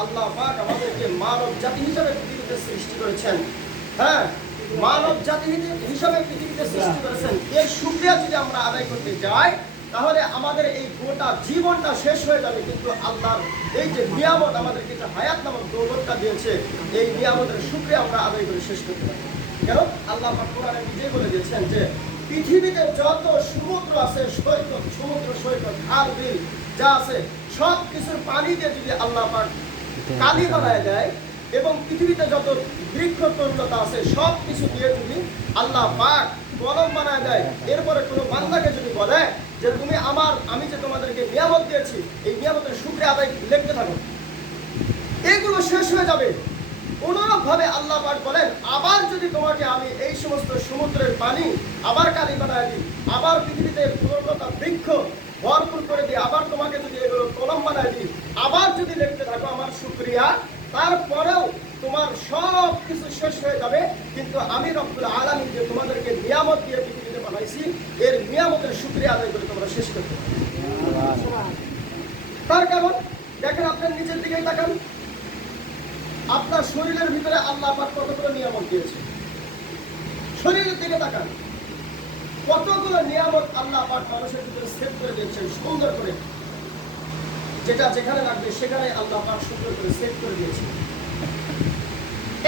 আল্লাহ পাক আমাদেরকে মানব জাতি হিসেবে পৃথিবীতে সৃষ্টি করেছেন। হ্যাঁ মানব জাতি হিসেবে পৃথিবীতে সৃষ্টি করেছেন। এর শুক্রিয়া যদি আমরা আদায় করতে যাই, তাহলে আমাদের এই গোটা জীবনটা শেষ হয়ে যাবে। কিন্তু আল্লাহর এই যে নিয়ামত আমাদেরকে যে হায়াত নামক দৌলতটা দিয়েছে, এই নিয়ামতের শুক্রিয়া আমরা আদায় করে শেষ করতে পারি। কেন? আল্লাহ পাক কোরআনে নিজে বলে দিয়েছেন যে পৃথিবীতে যত সমুদ্র আছে সৈকত সমুদ্র সৈকত খাল বিল যা আছে সব কিছুর পানিতে যদি আল্লাহ পাক কালি বানায় দেয় এবং পৃথিবীতে যত বৃক্ষ তরুণতা আছে সব কিছু দিয়ে যদি আল্লাহ পাক কলম বানায় দেয় এরপরে কোনো বান্দাকে যদি বলে যে তুমি আমার আমি যে তোমাদেরকে নিয়ামত দিয়েছি এই নিয়ামতের শুক্রে আদায় লিখতে থাকো এগুলো শেষ হয়ে যাবে অনুরূপ ভাবে আল্লাহ পাক বলেন আবার যদি তোমাকে আমি এই সমস্ত সমুদ্রের পানি আবার কালি বানায় দিই আবার পৃথিবীতে পুরোটা বৃক্ষ ভরপুর করে দিই আবার তোমাকে যদি এগুলো কলম বানায় দিই আবার যদি দেখতে থাকো আমার শুক্রিয়া তারপরেও তোমার সব কিছু শেষ হয়ে যাবে। কিন্তু আমি রব্বুল আলামিন যে তোমাদেরকে নিয়ামত দিয়ে পৃথিবীতে বানাইছি এর নিয়ামতের শুক্রিয়া আদায় করে তোমরা শেষ করতে তার কারণ দেখেন আপনার নিজের দিকেই তাকান। আপনার শরীরের ভিতরে আল্লাহ পাক কতগুলো নিয়ামত দিয়েছে শরীরের দিকে তাকান। কতগুলো নিয়ামত আল্লাহ পাক মানুষের ভিতরে সেট করে দিয়েছেন, সুন্দর করে। যেটা যেখানে লাগবে সেখানে আল্লাহ পাক সুন্দর করে সেট করে দিয়েছে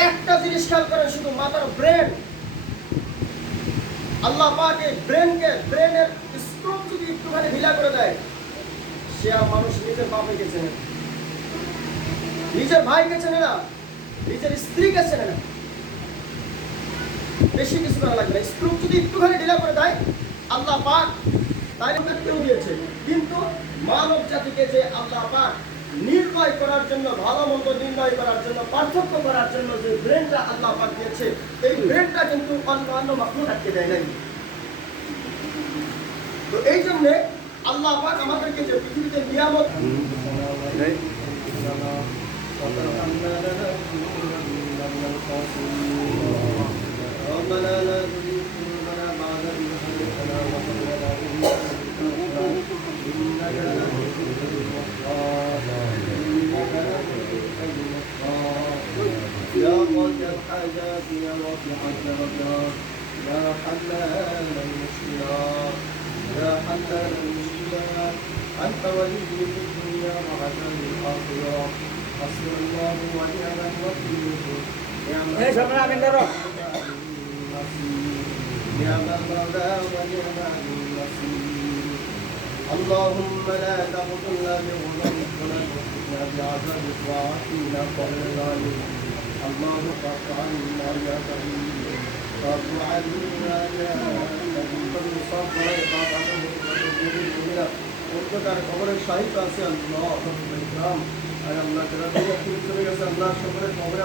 একটা জিনিস খেয়াল করেন, শুধু মাথার ব্রেন। আল্লাহ পাক ব্রেনকে, ব্রেনের স্ক্রুপ যদি একটুখানি ঢিলা করে দেয়, সে মানুষ নিজের বাপকে গেছে। নিজের ভাইকে চেনে না, নিজের স্ত্রীকে চেনে না। বেশি কিছু করা লাগবে না। স্ক্রুপ যদি একটুখানি ঢিলা করে দেয়, আল্লাহ পাক তাই কেউ দিয়েছে। কিন্তু মানব জাতিকে যে আল্লাহ পাক নির্ণয় করার জন্য, ভালো মন্দ নির্ণয় করার জন্য, পার্থক্য করার জন্য যে ব্রেনটা আল্লাহ পাক দিয়েছে, এই ব্রেনটা কিন্তু অন্য অন্য মাকলুকাতকে দেয় নাই। তো এই জন্যে আল্লাহ পাক আমাদেরকে যে পৃথিবীতে নিয়ামত ربنا لا تزغ قلوبنا بعد إذ هديتنا وهب لنا من إنك أنت الوهاب إنك أنت الوهاب يا قد الحاجات يا رافع الدرجات يا حلال المشكلات يا حلال المشكلات أنت ولي في الدنيا وعذاب الآخرة اللهم لا تقتلنا بغضبك ولا تقتلنا بعذابك وعافنا قبل ظالمك اللهم فاعف عنا يا كريم فاعف عنا يا كريم فانصر طريقك وتجري الى قربك على قبر الشهيد اسيا الله اكبر আর আল্লাহ যারা দুনিয়া থেকে চলে গেছে আল্লাহ সকলের খবরে